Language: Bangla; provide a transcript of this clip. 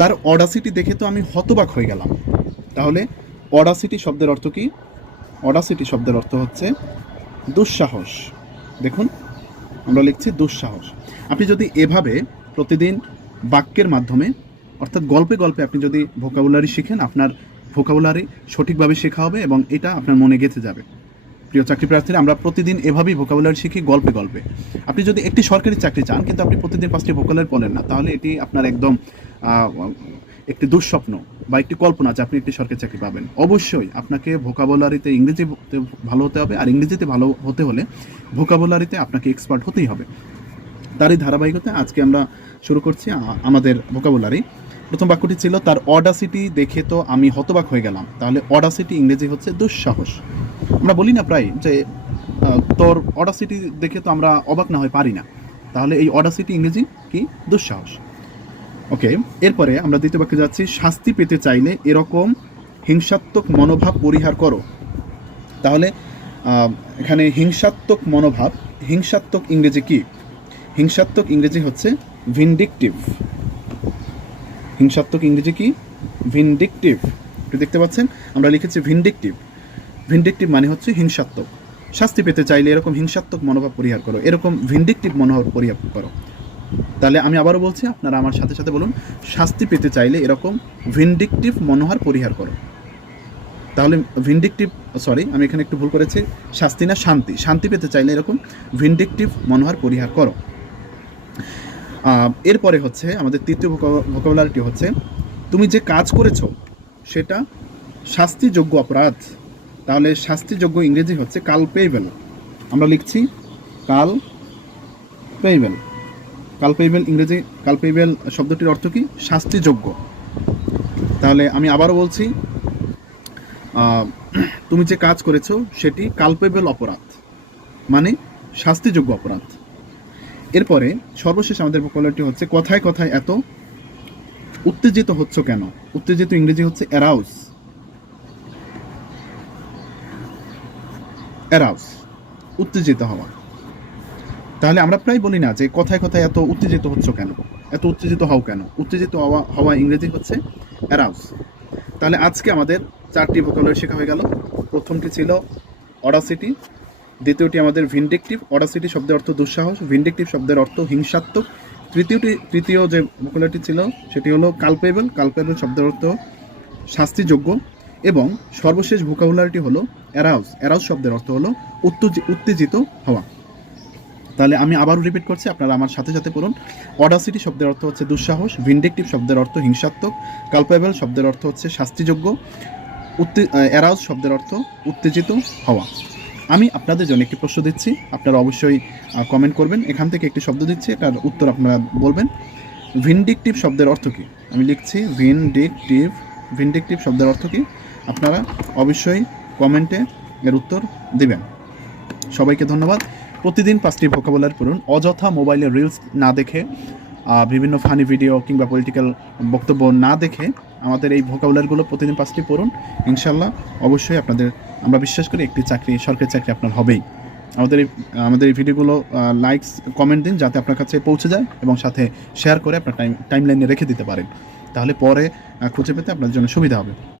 তার অডাসিটি দেখে তো আমি হতবাক হয়ে গেলাম। তাহলে অডাসিটি শব্দের অর্থ কি? অডাসিটি শব্দের অর্থ হচ্ছে দুঃসাহস। দেখুন, আমরা লিখছি দুঃসাহস। আপনি যদি এভাবে প্রতিদিন বাক্যের মাধ্যমে, অর্থাৎ গল্পে গল্পে আপনি যদি ভোকাবুলারি শিখেন, আপনার ভোকাবুলারি সঠিকভাবে শেখা হবে এবং এটা আপনার মনে গেঁথে যাবে। প্রিয় চাকরি প্রার্থীরা, আমরা প্রতিদিন এভাবেই ভোকাবুলারি শিখি গল্পে গল্পে। আপনি যদি একটি সরকারি চাকরি চান কিন্তু আপনি প্রতিদিন 5টি ভোকাবুলারি পড়েন না, তাহলে এটি আপনার একদম একটি দুঃস্বপ্ন বা একটি কল্পনা যে আপনি একটি সরকারি চাকরি পাবেন। অবশ্যই আপনাকে ভোকাবুলারিতে ইংরেজিতে ভালো হতে হবে, আর ইংরেজিতে ভালো হতে হলে ভোকাবুলারিতে আপনাকে এক্সপার্ট হতেই হবে। তারই ধারাবাহিকতায় আজকে আমরা শুরু করছি আমাদের ভোকাবুলারি। প্রথম বাক্যটি ছিল, তার অডাসিটি দেখে তো আমি হতবাক হয়ে গেলাম। তাহলে অডাসিটি ইংরেজি হচ্ছে দুঃসাহস। আমরা বলি না প্রায় যে তোর অডাসিটি দেখে তো আমরা অবাক না হয়ে পারি না। তাহলে এই অডাসিটি ইংরেজি কি? দুঃসাহস। ওকে, এরপরে আমরা দ্বিতীয় বাক্যে যাচ্ছি, শাস্তি পেতে চাইলে এরকম হিংসাত্মক মনোভাব পরিহার করো। তাহলে এখানে হিংসাত্মক মনোভাব, হিংসাত্মক ইংরেজি কি? হিংসাত্মক ইংরেজি হচ্ছে ভিনডিকটিভ। হিংসাত্মক ইংরেজি কি? ভিনডিকটিভ। একটু দেখতে পাচ্ছেন, আমরা লিখেছি ভিনডিকটিভ। ভিনডিকটিভ মানে হচ্ছে হিংসাত্মক। শাস্তি পেতে চাইলে এরকম হিংসাত্মক মনোভাব পরিহার করো, এরকম ভিনডিকটিভ মনোভাব পরিহার করো। তাহলে আমি আবারও বলছি, আপনারা আমার সাথে সাথে বলুন, শাস্তি পেতে চাইলে এরকম ভিনডিকটিভ মনোভাব পরিহার করো। তাহলে ভিনডিকটিভ, সরি আমি এখানে একটু ভুল করেছি, শাস্তি না শান্তি। শান্তি পেতে চাইলে এরকম ভিনডিকটিভ মনোভাব পরিহার করো। এরপরে হচ্ছে আমাদের তৃতীয় ভোকাবুলারিটি হচ্ছে, তুমি যে কাজ করেছো সেটা শাস্তিযোগ্য অপরাধ। তাহলে শাস্তিযোগ্য ইংরেজি হচ্ছে কালপেইবল। আমরা লিখছি কালপেইবল। কালপেইবল ইংরেজি, কালপেইবল শব্দটির অর্থ কি? শাস্তিযোগ্য। তাহলে আমি আবারও বলছি, তুমি যে কাজ করেছো সেটি কালপেইবল অপরাধ, মানে শাস্তিযোগ্য অপরাধ। এরপরে সর্বশেষ আমাদের ভোকাবুলারিটি হচ্ছে, কথায় কথায় এত উত্তেজিত হচ্ছ কেন? উত্তেজিত ইংরেজি হচ্ছে অ্যারাউজ। অ্যারাউজ, উত্তেজিত হওয়া। তাহলে আমরা প্রায় বলি না যে কথায় কথায় এত উত্তেজিত হচ্ছ কেন, এত উত্তেজিত হও কেন? উত্তেজিত হওয়া ইংরেজি হচ্ছে অ্যারাউজ। তাহলে আজকে আমাদের 4টি ভোকাবুলারি শেখা হয়ে গেল। প্রথমটি ছিল অডাসিটি, দ্বিতীয়টি আমাদের ভিনডিকটিভ। অডাসিটি শব্দের অর্থ দুঃসাহস, ভিনডিকটিভ শব্দের অর্থ হিংসাত্মক। তৃতীয় যে ভোকাবুলারিটি ছিল সেটি হলো কালপেবল। কালপেবল শব্দের অর্থ শাস্তিযোগ্য। এবং সর্বশেষ ভোকাবুলারিটি হলো অ্যারাউজ। অ্যারাউজ শব্দের অর্থ হলো উত্তেজিত হওয়া। তাহলে আমি আবারও রিপিট করছি, আপনারা আমার সাথে সাথে পড়ুন। অডাসিটি শব্দের অর্থ হচ্ছে দুঃসাহস, ভিনডিকটিভ শব্দের অর্থ হিংসাত্মক, কালপেবল শব্দের অর্থ হচ্ছে শাস্তিযোগ্য, অ্যারাউজ শব্দের অর্থ উত্তেজিত হওয়া। আমি আপনাদের জন্য একটি প্রশ্ন দিচ্ছি, আপনারা অবশ্যই কমেন্ট করবেন। এখান থেকে একটি শব্দ দিচ্ছি, এটার উত্তর আপনারা বলবেন। ভিনডিকটিভ শব্দের অর্থ কী? আমি লিখছি ভিনডিকটিভ। ভিনডিকটিভ শব্দের অর্থ কী? আপনারা অবশ্যই কমেন্টে এর উত্তর দিবেন। সবাইকে ধন্যবাদ। প্রতিদিন 5টি ভোকাবুলারি পড়ুন। অযথা মোবাইলে রিলস না দেখে, বিভিন্ন ফানি ভিডিও কিংবা পলিটিক্যাল বক্তব্য না দেখে আমাদের এই ভোকাবুলারিগুলো প্রতিদিন 5টি পড়ুন। ইনশাল্লাহ অবশ্যই আমরা বিশ্বাস করি একটি সরকারি চাকরি আপনার হবেই। আমাদের এই ভিডিওগুলো লাইকস কমেন্ট দিন যাতে আপনার কাছে পৌঁছে যায়, এবং সাথে শেয়ার করে আপনার টাইমলাইনে রেখে দিতে পারেন। তাহলে পরে খুঁজে পেতে আপনার জন্য সুবিধা হবে।